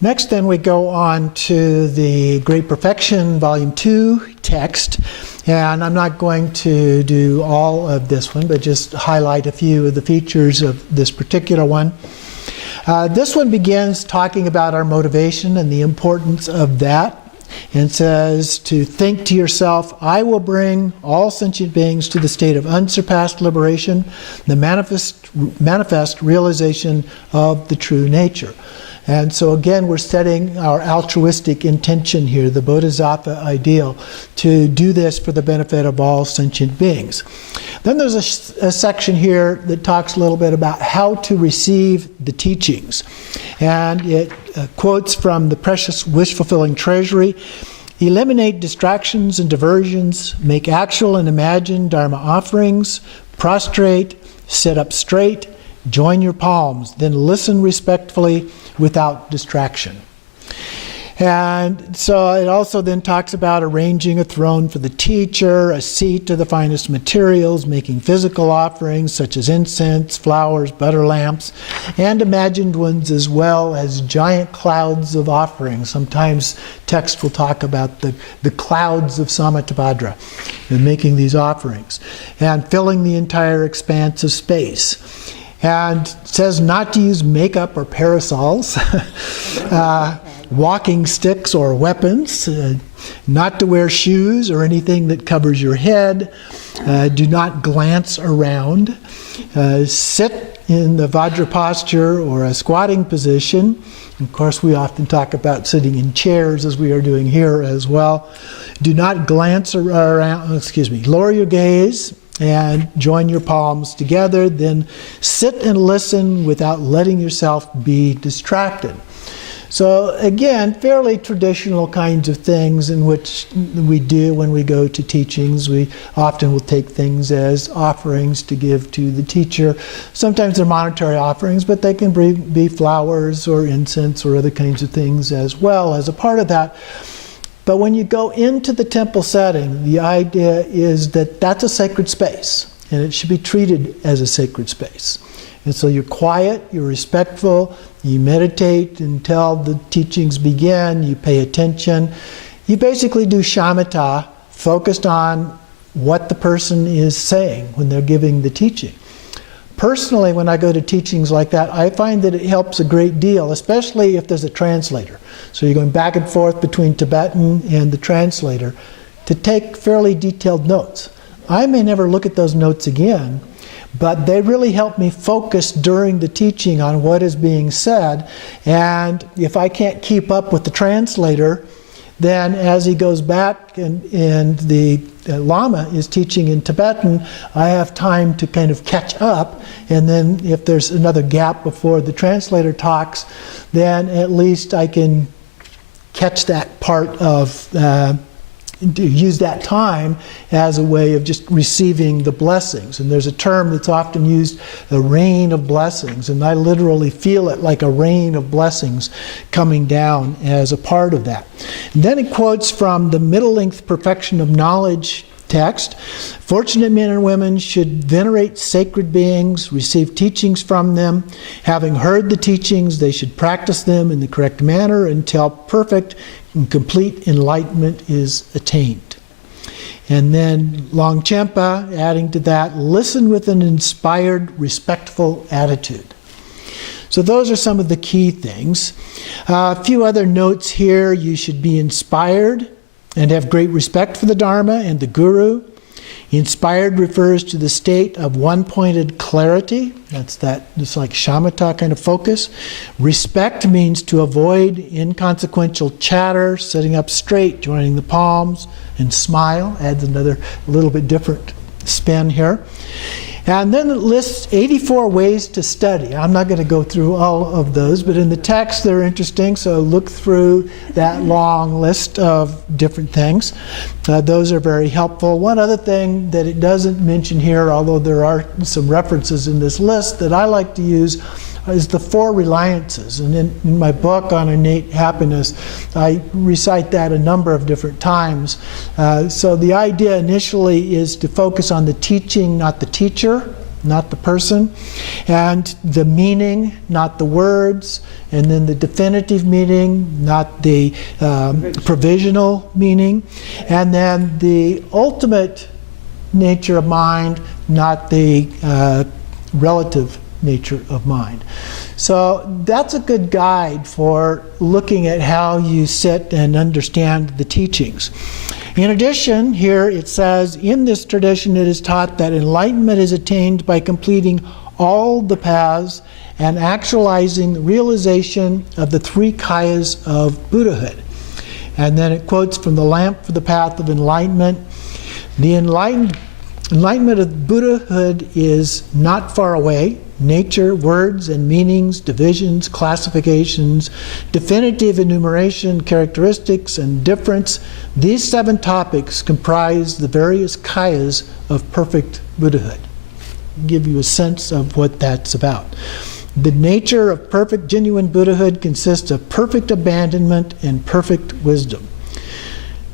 Next, then, we go on to the Great Perfection, Volume 2 text. And I'm not going to do all of this one, but just highlight a few of the features of this particular one. This one begins talking about our motivation and the importance of that. And says to think to yourself, I will bring all sentient beings to the state of unsurpassed liberation, the manifest realization of the true nature. And so again, we're setting our altruistic intention here, the bodhisattva ideal, to do this for the benefit of all sentient beings. Then there's a section here that talks a little bit about how to receive the teachings. And it quotes from the precious wish-fulfilling treasury, eliminate distractions and diversions, make actual and imagined Dharma offerings, prostrate, sit up straight, join your palms, then listen respectfully without distraction. And so it also then talks about arranging a throne for the teacher, a seat of the finest materials, making physical offerings such as incense, flowers, butter lamps, and imagined ones as well as giant clouds of offerings. Sometimes text will talk about the clouds of Samatavajra and making these offerings, and filling the entire expanse of space. And says not to use makeup or parasols, walking sticks or weapons, not to wear shoes or anything that covers your head, do not glance around, sit in the vajra posture or a squatting position. Of course, we often talk about sitting in chairs as we are doing here as well. Do not glance around, lower your gaze, and join your palms together, then sit and listen without letting yourself be distracted. So again, fairly traditional kinds of things in which we do when we go to teachings. We often will take things as offerings to give to the teacher. Sometimes they're monetary offerings, but they can be flowers or incense or other kinds of things as well as a part of that. But when you go into the temple setting, the idea is that that's a sacred space, and it should be treated as a sacred space. And so you're quiet, you're respectful, you meditate until the teachings begin, you pay attention. You basically do shamatha, focused on what the person is saying when they're giving the teaching. Personally, when I go to teachings like that, I find that it helps a great deal, especially if there's a translator. So you're going back and forth between Tibetan and the translator to take fairly detailed notes. I may never look at those notes again, but they really help me focus during the teaching on what is being said. And if I can't keep up with the translator, then as he goes back and the Lama is teaching in Tibetan, I have time to kind of catch up, and then if there's another gap before the translator talks, then at least I can catch that part of, use that time as a way of just receiving the blessings. And there's a term that's often used, the rain of blessings, and I literally feel it like a rain of blessings coming down as a part of that. And then it quotes from the Middle-Length Perfection of Knowledge text. Fortunate men and women should venerate sacred beings, receive teachings from them. Having heard the teachings, they should practice them in the correct manner until perfect and complete enlightenment is attained. And then Longchenpa, adding to that, listen with an inspired, respectful attitude. So those are some of the key things. A few other notes here. You should be inspired and have great respect for the Dharma and the Guru. Inspired refers to the state of one-pointed clarity. That's that, just like shamatha kind of focus. Respect means to avoid inconsequential chatter, sitting up straight, joining the palms, and smile. Adds another little bit different spin here. And then it lists 84 ways to study. I'm not going to go through all of those, but in the text they're interesting, so look through that long list of different things. Those are very helpful. One other thing that it doesn't mention here, although there are some references in this list that I like to use, is the 4 reliances. And in my book on innate happiness, I recite that a number of different times. So the idea initially is to focus on the teaching, not the teacher. not the person, and the meaning, not the words, and then the definitive meaning, not the provisional meaning, and then the ultimate nature of mind, not the relative nature of mind. So that's a good guide for looking at how you sit and understand the teachings. In addition, here it says, in this tradition it is taught that enlightenment is attained by completing all the paths and actualizing the realization of the three kayas of Buddhahood. And then it quotes from the Lamp for the Path of Enlightenment. The enlightenment of Buddhahood is not far away. Nature, words and meanings, divisions, classifications, definitive enumeration, characteristics, and difference. These 7 topics comprise the various kayas of perfect Buddhahood. Give you a sense of what that's about. The nature of perfect, genuine Buddhahood consists of perfect abandonment and perfect wisdom.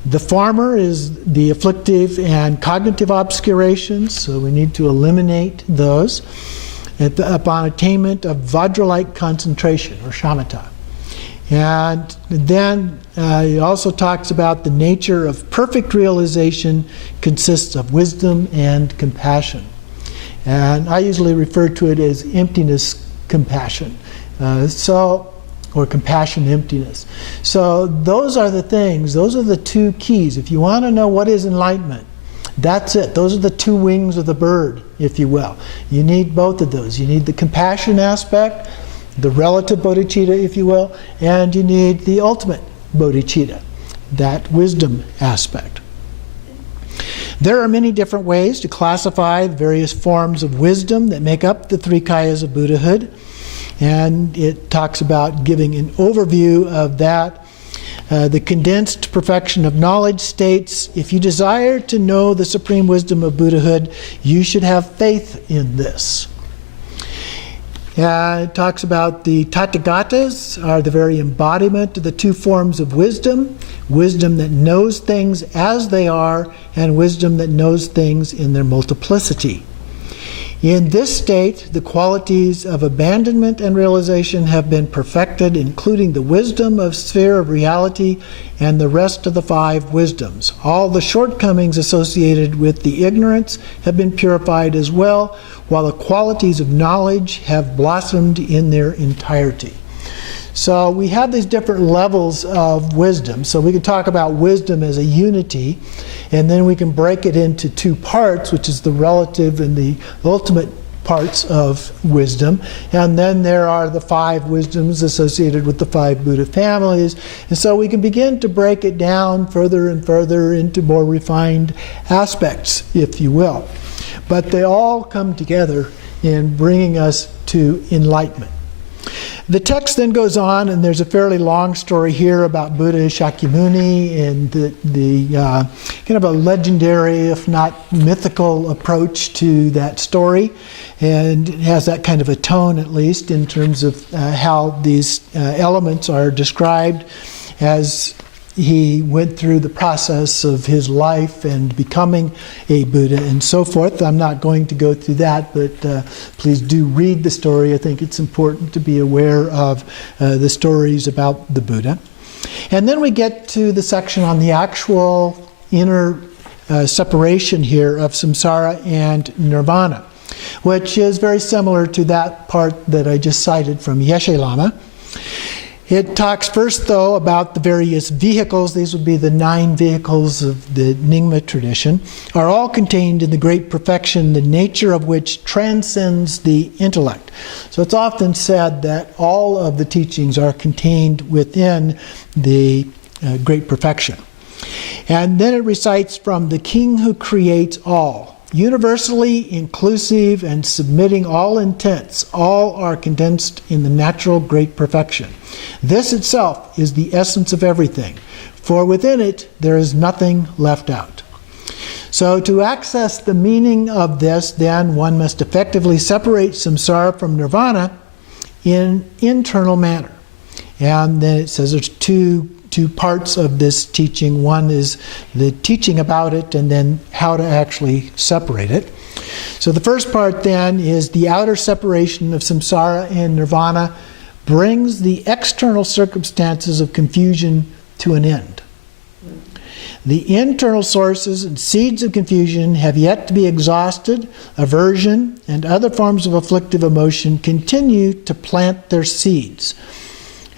The former is the afflictive and cognitive obscurations, so we need to eliminate those upon attainment of vajra-like concentration, or shamatha. And then he also talks about the nature of perfect realization consists of wisdom and compassion. And I usually refer to it as emptiness compassion. Or compassion emptiness. So those are the things, those are the 2 keys. If you want to know what is enlightenment, that's it. Those are the 2 wings of the bird, if you will. You need both of those. You need the compassion aspect, the relative bodhicitta, if you will, and you need the ultimate bodhicitta, that wisdom aspect. There are many different ways to classify the various forms of wisdom that make up the 3 kayas of Buddhahood. And it talks about giving an overview of that. The condensed perfection of knowledge states, if you desire to know the supreme wisdom of Buddhahood, you should have faith in this. It talks about the Tathagatas are the very embodiment of the 2 forms of wisdom. Wisdom that knows things as they are, and wisdom that knows things in their multiplicity. In this state, the qualities of abandonment and realization have been perfected, including the wisdom of sphere of reality and the rest of the 5 wisdoms. All the shortcomings associated with the ignorance have been purified as well, while the qualities of knowledge have blossomed in their entirety. So we have these different levels of wisdom. So we can talk about wisdom as a unity, and then we can break it into 2 parts, which is the relative and the ultimate parts of wisdom. And then there are the 5 wisdoms associated with the 5 Buddha families. And so we can begin to break it down further and further into more refined aspects, if you will. But they all come together in bringing us to enlightenment. The text then goes on, and there's a fairly long story here about Buddha Shakyamuni and the kind of a legendary, if not mythical, approach to that story. And it has that kind of a tone, at least, in terms of how these elements are described as he went through the process of his life and becoming a Buddha and so forth. I'm not going to go through that, but please do read the story. I think it's important to be aware of the stories about the Buddha. And then we get to the section on the actual inner separation here of samsara and nirvana, which is very similar to that part that I just cited from Yeshe Lama. It talks first, though, about the various vehicles. These would be the 9 vehicles of the Nyingma tradition, are all contained in the great perfection, the nature of which transcends the intellect. So it's often said that all of the teachings are contained within the great perfection. And then it recites from the King who creates all. Universally inclusive and submitting all intents, all are condensed in the natural great perfection. This itself is the essence of everything, for within it there is nothing left out. So to access the meaning of this, then one must effectively separate samsara from nirvana in internal manner. And then it says there's two parts of this teaching. One is the teaching about it, and then how to actually separate it. So the first part then is the outer separation of samsara and nirvana brings the external circumstances of confusion to an end. The internal sources and seeds of confusion have yet to be exhausted. Aversion and other forms of afflictive emotion continue to plant their seeds.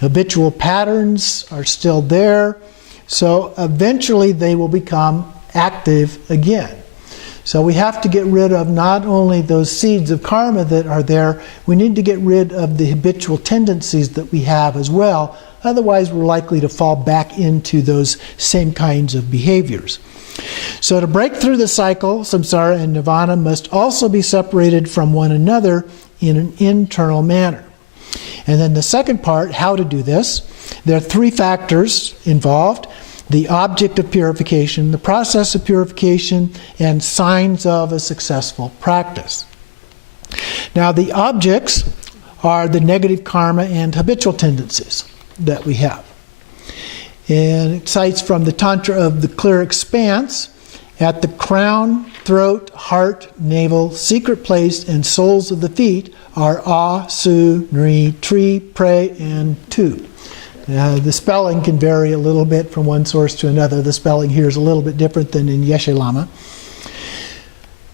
Habitual patterns are still there, so eventually they will become active again. So we have to get rid of not only those seeds of karma that are there, we need to get rid of the habitual tendencies that we have as well. Otherwise, we're likely to fall back into those same kinds of behaviors. So to break through the cycle, samsara and nirvana must also be separated from one another in an internal manner. And then the second part, how to do this, there are three factors involved: the object of purification, the process of purification, and signs of a successful practice. Now, the objects are the negative karma and habitual tendencies that we have. And it cites from the Tantra of the Clear Expanse, at the crown, throat, heart, navel, secret place, and soles of the feet are A, Su, Nri, Tri, Pre, and Tu. The spelling can vary a little bit from one source to another. The spelling here is a little bit different than in Yeshe Lama.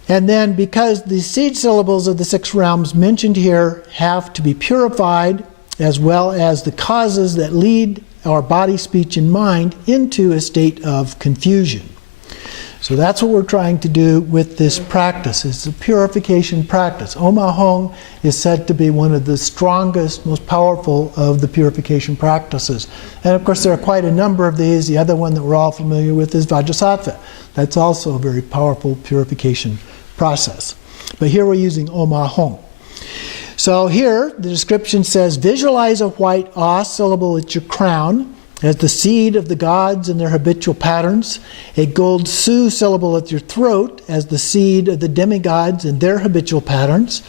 And then because the seed syllables of the six realms mentioned here have to be purified, as well as the causes that lead our body, speech, and mind into a state of confusion. So that's what we're trying to do with this practice. It's a purification practice. Om Ahong is said to be one of the strongest, most powerful of the purification practices. And of course there are quite a number of these. The other one that we're all familiar with is Vajrasattva. That's also a very powerful purification process. But here we're using Om Ahong. So here the description says, visualize a white Ah syllable at your crown as the seed of the gods and their habitual patterns, a gold Su syllable at your throat as the seed of the demigods and their habitual patterns,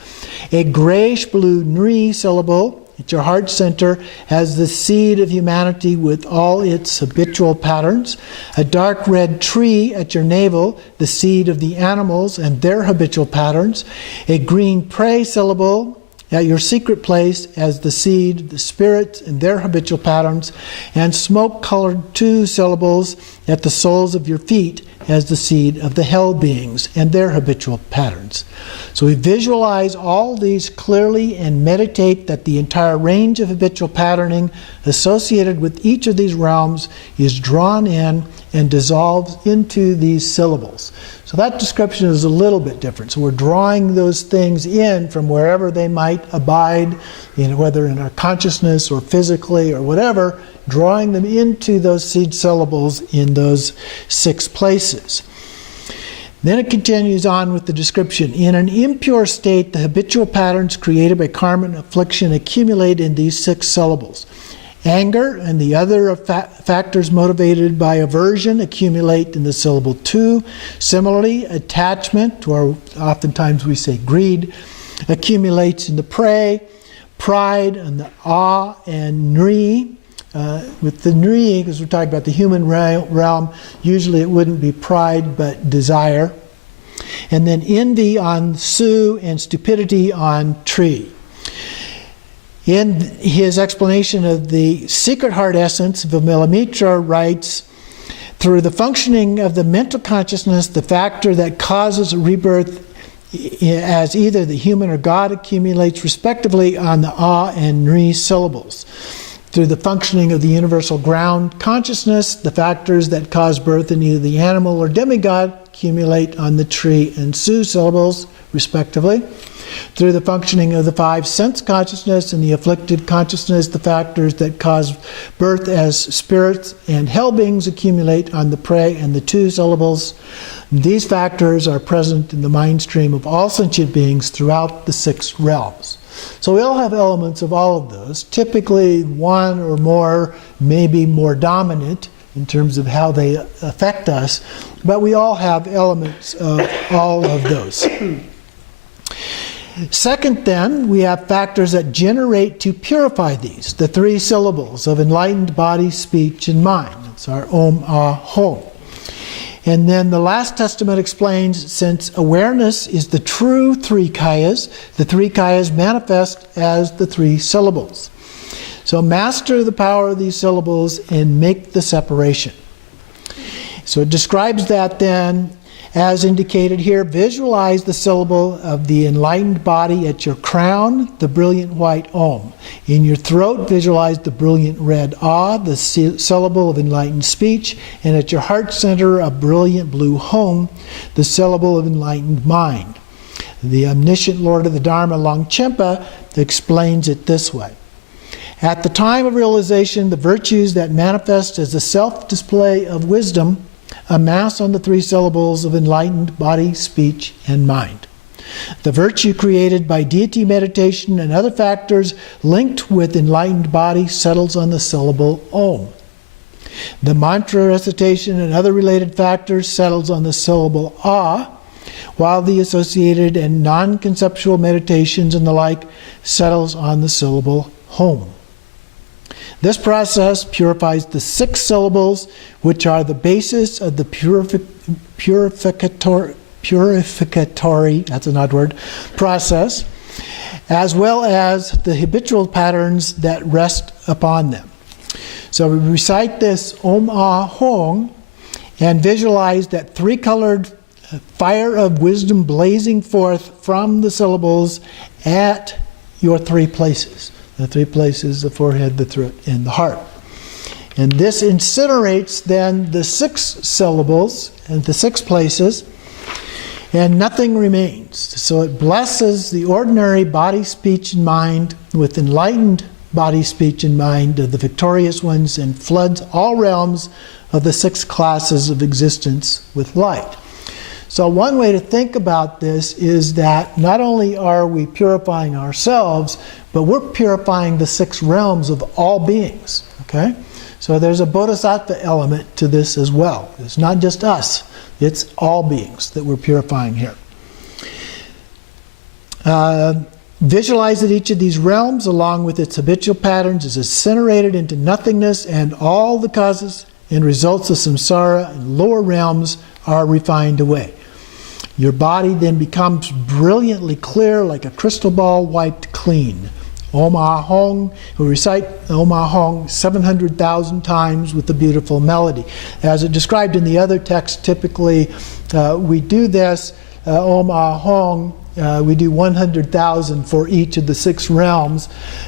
a grayish-blue Nri syllable at your heart center as the seed of humanity with all its habitual patterns, a dark red tree at your navel, the seed of the animals and their habitual patterns, a green Pre syllable at your secret place as the seed, the spirits, and their habitual patterns, and smoke-colored Tu syllables at the soles of your feet as the seed of the hell beings and their habitual patterns. So we visualize all these clearly and meditate that the entire range of habitual patterning associated with each of these realms is drawn in and dissolves into these syllables. So that description is a little bit different. So we're drawing those things in from wherever they might abide, whether in our consciousness or physically or whatever, drawing them into those seed syllables in those 6 places. Then it continues on with the description. In an impure state, the habitual patterns created by karma and affliction accumulate in these 6 syllables. Anger and the other factors motivated by aversion accumulate in the syllable Tu. Similarly, attachment, or oftentimes we say greed, accumulates in the Pre. Pride and the Ah and Nri. With the Nri, because we're talking about the human realm, usually it wouldn't be pride but desire. And then envy on Su and stupidity on Tri. In his explanation of the secret heart essence, Vimalamitra writes, through the functioning of the mental consciousness, the factor that causes rebirth as either the human or God accumulates respectively on the Ah and Nri syllables. Through the functioning of the universal ground consciousness, the factors that cause birth in either the animal or demigod accumulate on the Tri and Su syllables, respectively. Through the functioning of the 5 sense consciousness and the afflicted consciousness, the factors that cause birth as spirits and hell beings accumulate on the Pre and the Tu syllables. These factors are present in the mind stream of all sentient beings throughout the 6 realms. So we all have elements of all of those. Typically one or more may be more dominant in terms of how they affect us, but we all have elements of all of those. Second then, we have factors that generate to purify these, the 3 syllables of enlightened body, speech, and mind. It's our Om Ah Hom. And then the last testament explains, since awareness is the true three kayas, the three kayas manifest as the three syllables. So master the power of these syllables and make the separation. So it describes that then, as indicated here. Visualize the syllable of the enlightened body at your crown, the brilliant white Om. In your throat, visualize the brilliant red Ah, the syllable of enlightened speech. And at your heart center, a brilliant blue Hom, the syllable of enlightened mind. The omniscient Lord of the Dharma, Longchenpa, explains it this way. At the time of realization, the virtues that manifest as a self-display of wisdom amass on the three syllables of enlightened body, speech, and mind. The virtue created by deity meditation and other factors linked with enlightened body settles on the syllable Om. The mantra recitation and other related factors settles on the syllable Ah, while the associated and non-conceptual meditations and the like settles on the syllable Hom. This process purifies the 6 syllables, which are the basis of the purificatory, that's an odd word, process, as well as the habitual patterns that rest upon them. So we recite this Om Ah Hong and visualize that 3-colored fire of wisdom blazing forth from the syllables at your 3 places. The 3 places, the forehead, the throat, and the heart. And this incinerates then the 6 syllables and the 6 places, and nothing remains. So it blesses the ordinary body, speech, and mind with enlightened body, speech, and mind of the victorious ones, and floods all realms of the 6 classes of existence with light. So one way to think about this is that not only are we purifying ourselves, but we're purifying the 6 realms of all beings. Okay? So there's a bodhisattva element to this as well. It's not just us, it's all beings that we're purifying here. Visualize that each of these realms, along with its habitual patterns, is incinerated into nothingness, and all the causes and results of samsara and lower realms are refined away. Your body then becomes brilliantly clear, like a crystal ball wiped clean. Om Ah Hong, we recite Om Ah Hong 700,000 times with the beautiful melody. As it described in the other text, typically we do this, Om Ah Hong, we do 100,000 for each of the 6 realms.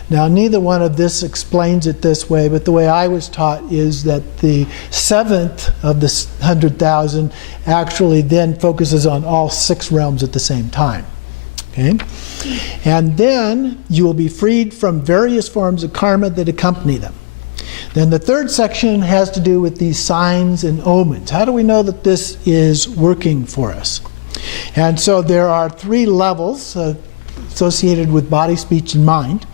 Now, neither one of this explains it this way, but the way I was taught is that the 7th of the 100,000 actually then focuses on all 6 realms at the same time. Okay? And then you will be freed from various forms of karma that accompany them. Then the 3rd section has to do with these signs and omens. How do we know that this is working for us? And so there are 3 levels associated with body, speech, and mind.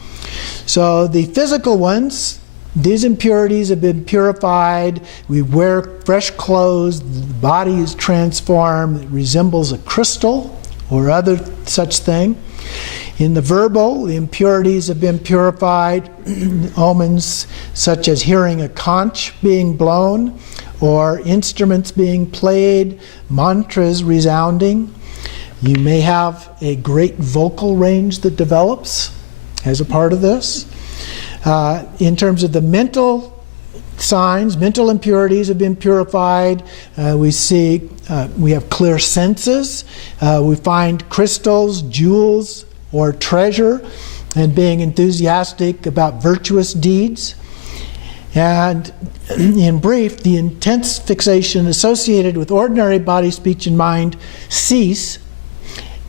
So the physical ones, these impurities have been purified. We wear fresh clothes. The body is transformed. It resembles a crystal or other such thing. In the verbal, the impurities have been purified. Omens such as hearing a conch being blown, or instruments being played, mantras resounding. You may have a great vocal range that develops as a part of this. In terms of the mental signs, mental impurities have been purified. We have clear senses. We find crystals, jewels, or treasure, and being enthusiastic about virtuous deeds. And in brief, the intense fixation associated with ordinary body, speech, and mind cease,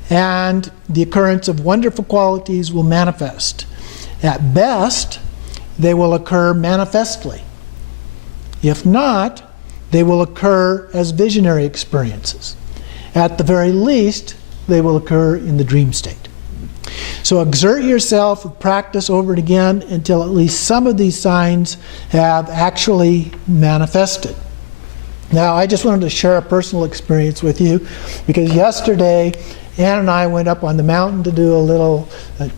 and the occurrence of wonderful qualities will manifest. At best, they will occur manifestly. If not, they will occur as visionary experiences. At the very least, they will occur in the dream state. So exert yourself with practice over and again until at least some of these signs have actually manifested. Now, I just wanted to share a personal experience with you, because yesterday Ann and I went up on the mountain to do a little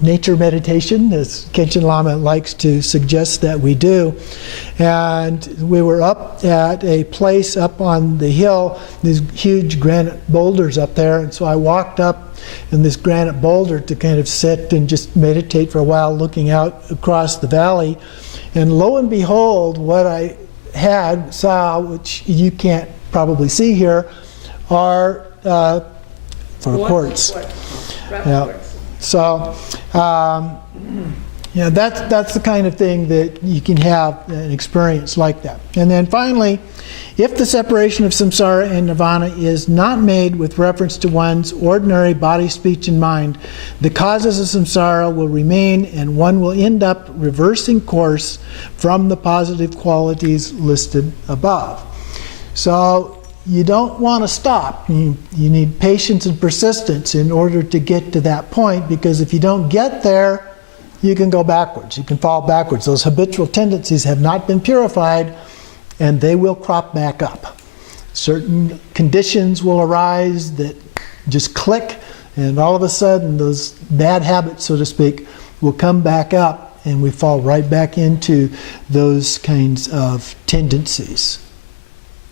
nature meditation, as Khenchen Lama likes to suggest that we do. And we were up at a place up on the hill, these huge granite boulders up there. And so I walked up in this granite boulder to kind of sit and just meditate for a while, looking out across the valley. And lo and behold, what I saw, which you can't probably see here, are for quartz. Yeah. So, that's the kind of thing that you can have an experience like that. And then finally, if the separation of samsara and nirvana is not made with reference to one's ordinary body, speech, and mind, the causes of samsara will remain, and one will end up reversing course from the positive qualities listed above. So you don't want to stop. You need patience and persistence in order to get to that point, because if you don't get there, you can go backwards. You can fall backwards. Those habitual tendencies have not been purified, and they will crop back up. Certain conditions will arise that just click, and all of a sudden those bad habits, so to speak, will come back up, and we fall right back into those kinds of tendencies.